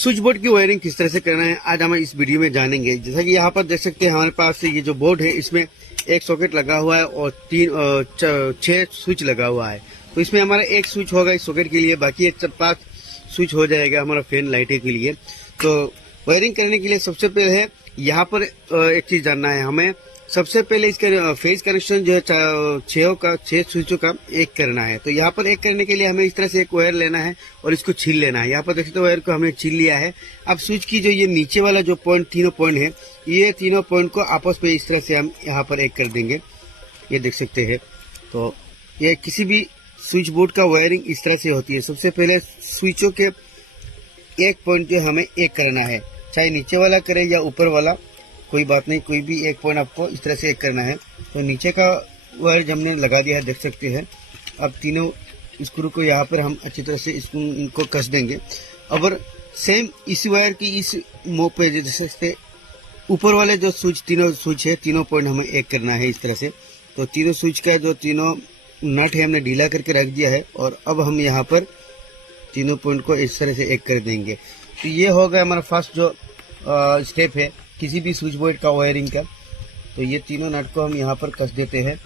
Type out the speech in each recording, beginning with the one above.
Switch board की wiring किस तरह से करना है आज हम इस वीडियो में जानेंगे। जैसा कि यहाँ पर देख सकते हैं हमारे पास ये जो बोर्ड है इसमें एक सॉकेट लगा हुआ है और 6 स्विच लगा हुआ है। तो इसमें हमारा एक स्विच होगा इस सॉकेट के लिए, बाकी 5 स्विच हो जाएगा हमारा फैन लाइटें के लिए। तो वायरिंग करने के लिए सबसे पहले है यहाँ पर एक चीज जानना है हमें। सबसे पहले इसका फेज कनेक्शन जो है 6 स्विचों का एक करना है। तो यहाँ पर एक करने के लिए हमें इस तरह से एक वायर लेना है और इसको छील लेना है। यहाँ पर देख सकते हो वायर को हमने छील लिया है। अब स्विच की जो ये नीचे वाला जो तीनों पॉइंट है, ये तीनों पॉइंट को आपस में इस तरह से हम यहाँ पर एक कर देंगे। ये देख सकते हैं। तो ये किसी भी स्विच बोर्ड का वायरिंग इस तरह से होती है। सबसे पहले स्विचों के एक पॉइंट जो हमें एक करना है, चाहे नीचे वाला करे या ऊपर वाला, कोई बात नहीं, कोई भी एक पॉइंट आपको इस तरह से एक करना है। तो नीचे का वायर हमने लगा दिया है, देख सकते हैं। अब तीनों स्क्रू को यहाँ पर हम अच्छी तरह से इनको कस देंगे। और सेम इस वायर की इस मुंह पे जैसे ऊपर वाले जो तीनों स्विच है, तीनों पॉइंट हमें एक करना है इस तरह से। तो तीनों स्विच का जो तीनों नट है हमने ढीला करके रख दिया है और अब हम यहाँ पर तीनों पॉइंट को इस तरह से एक कर देंगे। तो ये हो गया हमारा फर्स्ट जो स्टेप है किसी भी स्विच बोर्ड का वायरिंग का। तो ये तीनों नट को हम यहाँ पर कस देते हैं।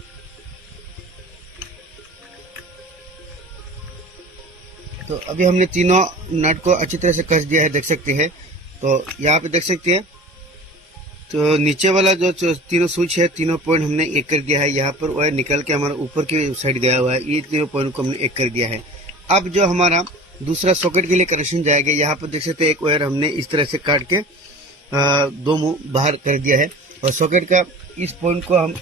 तो अभी हमने तीनों नट को अच्छी तरह से कस दिया है, देख सकते हैं। तो यहाँ पे देख सकते हैं तो नीचे वाला जो तीनों स्विच है, तीनों पॉइंट हमने एक कर दिया है। यहाँ पर वायर निकल के हमारा ऊपर की साइड गया हुआ है, ये तीनों पॉइंट को हमने एक कर दिया है। अब जो हमारा दूसरा सॉकेट के लिए कनेक्शन जाएगा, यहाँ पर देख सकते हैं एक वायर हमने इस तरह से काट के 2 मुंह बाहर कर दिया है और सॉकेट का इस पॉइंट को हम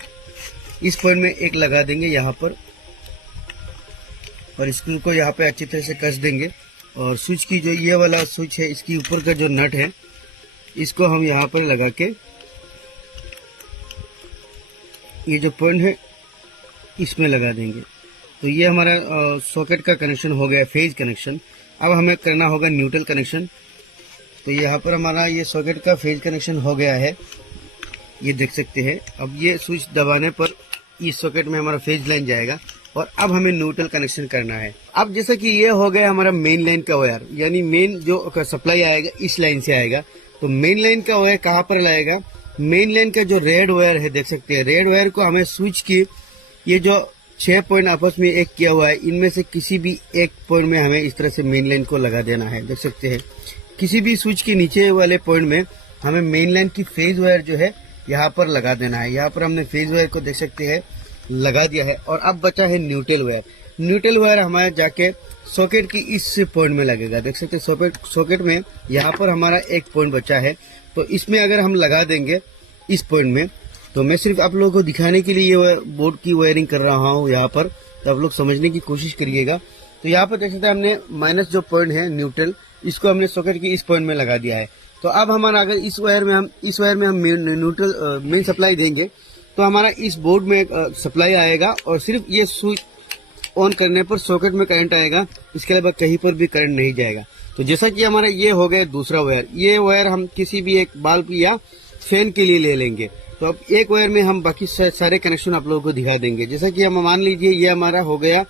इस पॉइंट में एक लगा देंगे यहाँ पर और स्क्रू को यहाँ पे अच्छी तरह से कस देंगे। और स्विच की जो ये वाला स्विच है, इसकी ऊपर का जो नट है इसको हम यहाँ पर लगा के ये जो पॉइंट है इसमें लगा देंगे। तो ये हमारा सॉकेट का कनेक्शन हो गया, फेज कनेक्शन। अब हमें करना होगा न्यूट्रल कनेक्शन। तो यहाँ पर हमारा ये सॉकेट का फेज कनेक्शन हो गया है, ये देख सकते हैं। अब ये स्विच दबाने पर इस सॉकेट में हमारा फेज लाइन जाएगा और अब हमें न्यूट्रल कनेक्शन करना है। अब जैसा कि ये हो गया हमारा मेन लाइन का वायर, यानी मेन जो सप्लाई आएगा इस लाइन से आएगा। तो मेन लाइन का वायर कहाँ पर लाएगा? मेन लाइन का जो रेड वायर है, देख सकते हैं, रेड वायर को हमें स्विच की ये जो 6 पॉइंट आपस में एक किया हुआ है, इनमें से किसी भी एक पॉइंट में हमें इस तरह से मेन लाइन को लगा देना है। देख सकते हैं किसी भी स्विच के नीचे वाले पॉइंट में हमें मेन लाइन की फेज वायर जो है यहाँ पर लगा देना है। यहाँ पर हमने फेज वायर को देख सकते हैं लगा दिया है और अब बचा है न्यूट्रल वायर। न्यूट्रल वायर हमारे जाके सॉकेट की इस पॉइंट में लगेगा, देख सकते हैं। सॉकेट में यहाँ पर हमारा एक पॉइंट बचा है, तो इसमें अगर हम लगा देंगे इस पॉइंट में, तो मैं सिर्फ आप लोगों को दिखाने के लिए ये बोर्ड की वायरिंग कर रहा हूँ यहाँ पर, तो आप लोग समझने की कोशिश करिएगा। तो यहाँ पर देख सकते हैं हमने माइनस जो पॉइंट है न्यूट्रल, इसको हमने सॉकेट की इस पॉइंट में लगा दिया है। तो अब हमारा अगर इस वायर में हम न्यूट्रल मेन सप्लाई देंगे तो हमारा इस बोर्ड में सप्लाई आएगा और सिर्फ ये स्विच ऑन करने पर सॉकेट में करंट आएगा, इसके अलावा कहीं पर भी करंट नहीं जाएगा। तो जैसा कि हमारा ये हो गया दूसरा वायर, ये वायर हम किसी भी एक बल्ब या फैन के लिए ले लेंगे। तो अब एक वायर में हम बाकी सारे कनेक्शन आप लोगों को दिखा देंगे। जैसा कि हम मान लीजिए ये हमारा हो गया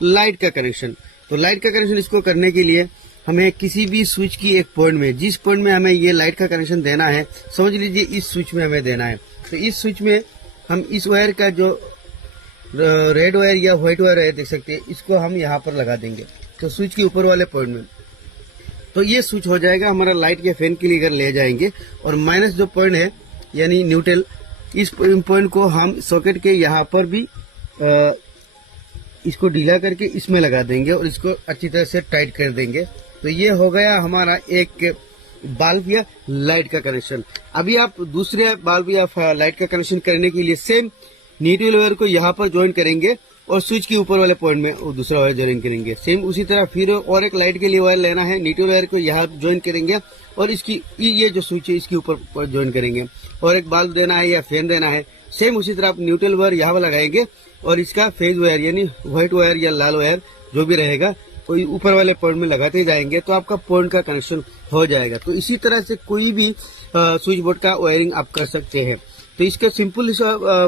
लाइट का कनेक्शन। तो लाइट का कनेक्शन इसको करने के लिए हमें किसी भी स्विच की एक पॉइंट में, जिस पॉइंट में हमें ये लाइट का कनेक्शन देना है, समझ लीजिए इस स्विच में हमें देना है। तो इस स्विच में हम इस वायर का जो रेड वायर या व्हाइट वायर है, देख सकते हैं, इसको हम यहाँ पर लगा देंगे तो स्विच के ऊपर वाले पॉइंट में। तो ये स्विच हो जाएगा हमारा लाइट के फैन के लिए अगर ले जाएंगे। और माइनस जो पॉइंट है यानी न्यूट्रल, इस पॉइंट को हम सॉकेट के यहाँ पर भी इसको ढीला करके इसमें लगा देंगे और इसको अच्छी तरह से टाइट कर देंगे। तो ये हो गया हमारा एक बल्ब या लाइट का कनेक्शन। अभी आप दूसरे बल्ब या लाइट का कनेक्शन करने के लिए सेम न्यूट्रल वायर को यहाँ पर ज्वाइन करेंगे और स्विच के ऊपर वाले पॉइंट में वो दूसरा वायर ज्वाइन करेंगे। सेम उसी तरह फिर और एक लाइट के लिए वायर लेना है, न्यूट्रल वायर को यहाँ ज्वाइन करेंगे और इसकी ये जो स्विच है इसके ऊपर ज्वाइन करेंगे। और एक बल्ब देना है या फैन देना है, सेम उसी तरह आप न्यूट्रल वायर यहाँ पर लगाएंगे और इसका फेज वायर यानी व्हाइट वायर या लाल वायर जो भी रहेगा कोई ऊपर वाले पॉइंट में लगाते जाएंगे तो आपका पॉइंट का कनेक्शन हो जाएगा। तो इसी तरह से कोई भी स्विच बोर्ड का वायरिंग आप कर सकते हैं। तो इसका सिंपल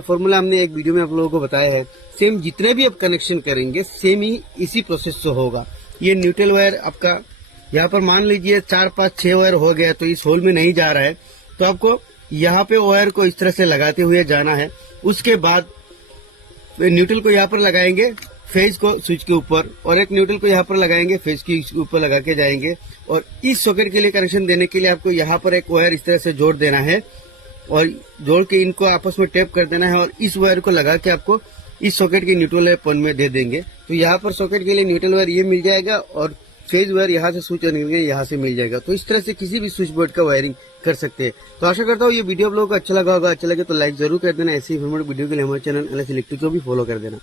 फॉर्मूला हमने एक वीडियो में आप लोगों को बताया है। सेम जितने भी आप कनेक्शन करेंगे सेम ही इसी प्रोसेस से होगा। ये न्यूट्रल वायर आपका यहाँ पर मान लीजिए 4 5 6 वायर हो गया तो इस होल में नहीं जा रहा है, तो आपको यहाँ पे वायर को इस तरह से लगाते हुए जाना है। उसके बाद न्यूट्रल को यहाँ पर लगाएंगे फेज को स्विच के ऊपर, और एक न्यूट्रल को यहाँ पर लगाएंगे फेज के ऊपर लगा के जाएंगे। और इस सॉकेट के लिए कनेक्शन देने के लिए आपको यहाँ पर एक वायर इस तरह से जोड़ देना है और जोड़ के इनको आपस में टेप कर देना है, और इस वायर को लगा के आपको इस सॉकेट के न्यूट्रल पॉइंट में दे देंगे। तो यहाँ पर सॉकेट के लिए न्यूट्रल वायर ये मिल जाएगा और फेज वायर यहाँ से स्विच यहाँ से मिल जाएगा। तो इस तरह से किसी भी स्विच बोर्ड का वायरिंग कर सकते हैं। तो आशा करता हूँ ये वीडियो आप लोगों को अच्छा लगा होगा। अच्छा लगे तो लाइक जरूर कर देना। ऐसी इन्फॉर्मेटिव वीडियो के लिए हमारे चैनल LS इलेक्ट्रिक को भी फॉलो कर देना।